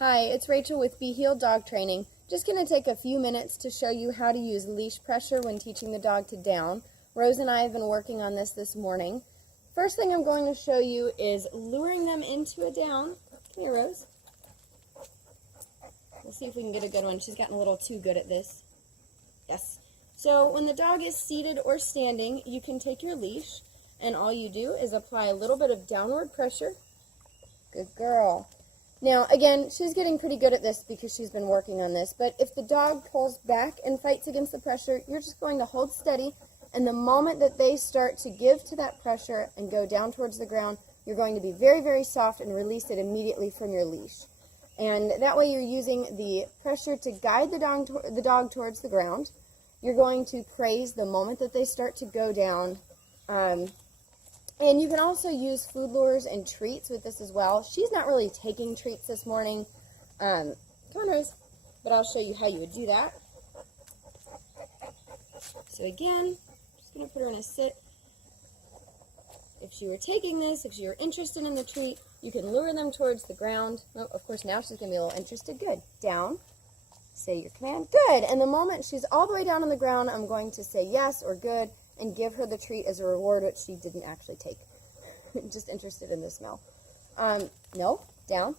Hi, it's Rachel with Be Healed Dog Training. Just going to take a few minutes to show you how to use leash pressure when teaching the dog to down. Rose and I have been working on this morning. First thing I'm going to show you is luring them into a down. Come here, Rose. We'll see if we can get a good one. She's gotten a little too good at this. Yes. So when the dog is seated or standing, you can take your leash, and all you do is apply a little bit of downward pressure. Good girl. Now, again, she's getting pretty good at this because she's been working on this, but if the dog pulls back and fights against the pressure, you're just going to hold steady, and the moment that they start to give to that pressure and go down towards the ground, you're going to be very, very soft and release it immediately from your leash. And that way you're using the pressure to guide the dog towards the ground. You're going to praise the moment that they start to go down. And you can also use food lures and treats with this as well. She's not really taking treats this morning. Come on, Rose. But I'll show you how you would do that. So again, just going to put her in a sit. If she were taking this, if she were interested in the treat, you can lure them towards the ground. Oh, of course, now she's going to be a little interested. Good. Down. Say your command. Good. And the moment she's all the way down on the ground, I'm going to say yes or good and give her the treat as a reward, which she didn't actually take. Just interested in the smell. No, down.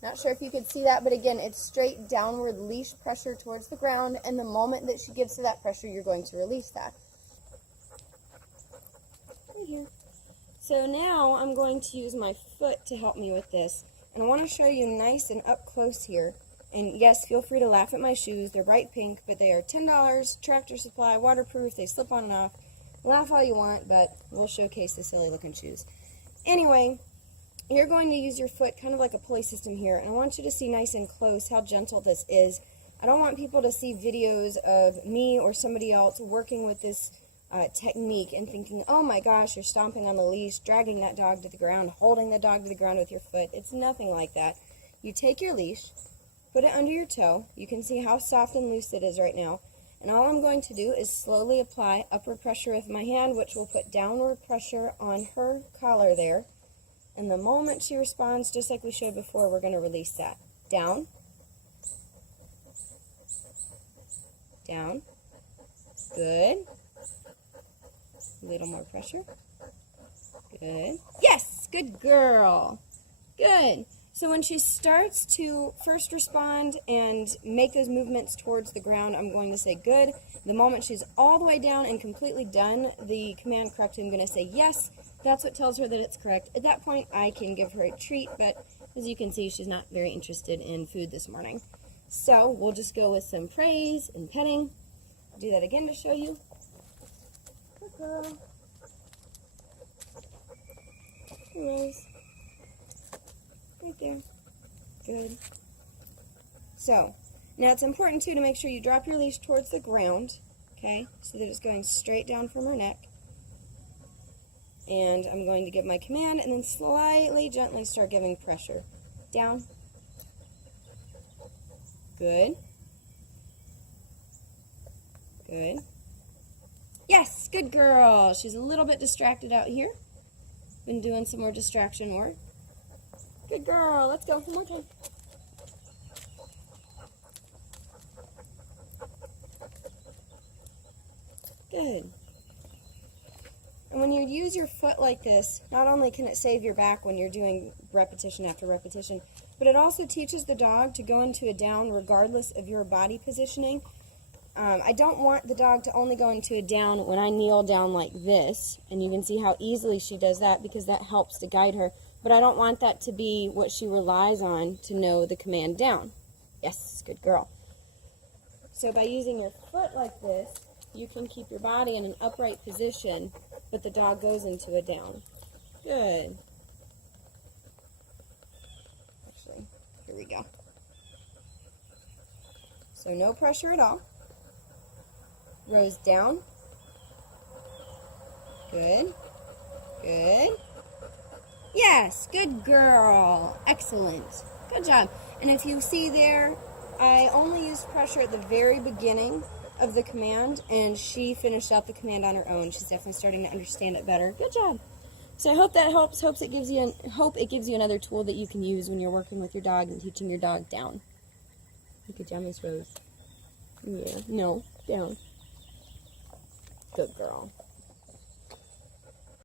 Not sure if you could see that, but again, it's straight downward leash pressure towards the ground, and the moment that she gives to that pressure, you're going to release that. Right here. So now I'm going to use my foot to help me with this, and I want to show you nice and up close here. And yes, feel free to laugh at my shoes. They're bright pink, but they are $10, Tractor Supply, waterproof. They slip on and off. Laugh all you want, but we'll showcase the silly looking shoes. Anyway, you're going to use your foot kind of like a pulley system here, and I want you to see nice and close how gentle this is. I don't want people to see videos of me or somebody else working with this technique and thinking, oh my gosh, you're stomping on the leash, dragging that dog to the ground, holding the dog to the ground with your foot. It's nothing like that. You take your leash, put it under your toe. You can see how soft and loose it is right now. And all I'm going to do is slowly apply upward pressure with my hand, which will put downward pressure on her collar there. And the moment she responds, just like we showed before, we're going to release that. Down. Down. Good. A little more pressure. Good. Yes! Good girl. Good. So when she starts to first respond and make those movements towards the ground, I'm going to say good. The moment she's all the way down and completely done the command correctly, I'm going to say yes. That's what tells her that it's correct. At that point, I can give her a treat, but as you can see, she's not very interested in food this morning. So we'll just go with some praise and petting. I'll do that again to show you. Good girl. Hey, Rose. Right there. Good. So, now it's important too to make sure you drop your leash towards the ground, okay, so that it's going straight down from her neck. And I'm going to give my command and then slightly, gently start giving pressure. Down. Good. Good. Yes, good girl. She's a little bit distracted out here. Been doing some more distraction work. Good girl. Let's go. One more time. Good. And when you use your foot like this, not only can it save your back when you're doing repetition after repetition, but it also teaches the dog to go into a down regardless of your body positioning. I don't want the dog to only go into a down when I kneel down like this, and you can see how easily she does that because that helps to guide her. But I don't want that to be what she relies on to know the command down. Yes, good girl. So by using your foot like this, you can keep your body in an upright position, but the dog goes into a down. Good. Actually, here we go. So no pressure at all. Rose down. Good. Good. Yes, good girl. Excellent. Good job. And if you see there, I only used pressure at the very beginning of the command, and she finished out the command on her own. She's definitely starting to understand it better. Good job. So I hope that helps. Hope it gives you another tool that you can use when you're working with your dog and teaching your dog down. Look at Miss Rose. Yeah. No. Down. Good girl.